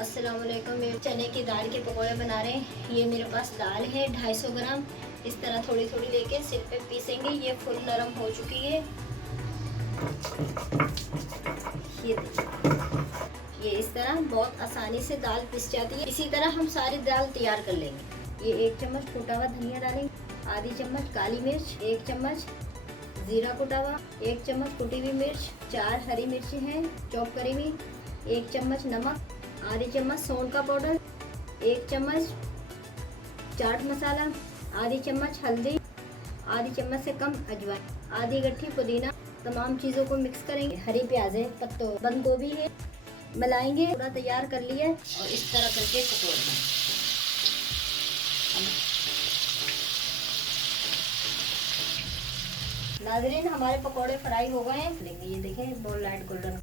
अस्सलामुअलैकुम। मैं चने की दाल के पकौड़े बना रहे हैं। ये मेरे पास दाल है 250 ग्राम। इस तरह थोड़ी थोड़ी लेके सिल पे पीसेंगे। ये फुल नरम हो चुकी है। ये इस तरह बहुत आसानी से दाल पिस जाती है। इसी तरह हम सारी दाल तैयार कर लेंगे। ये 1 चम्मच कुटा हुआ धनिया डालेंगे, आधी चम्मच काली मिर्च, 1 चम्मच जीरा कुटा हुआ, 1 चम्मच कुटी हुई मिर्च, 4 हरी मिर्ची हैं चॉप करी हुई, 1 चम्मच नमक, आधी चम्मच सौंठ का पाउडर, 1 चम्मच चाट मसाला, आधी चम्मच हल्दी, आधी चम्मच से कम अजवाइन, आधी गट्ठी पुदीना। तमाम चीज़ों को मिक्स करेंगे। हरी प्याज है, पत्तों बंद गोभी है, मिलाएंगे। पूरा तैयार कर लिया और इस तरह करके पकौड़े। नाज़रीन, हमारे पकौड़े फ्राई हो गए हैं। ये देखें बहुत लाइट गोल्डन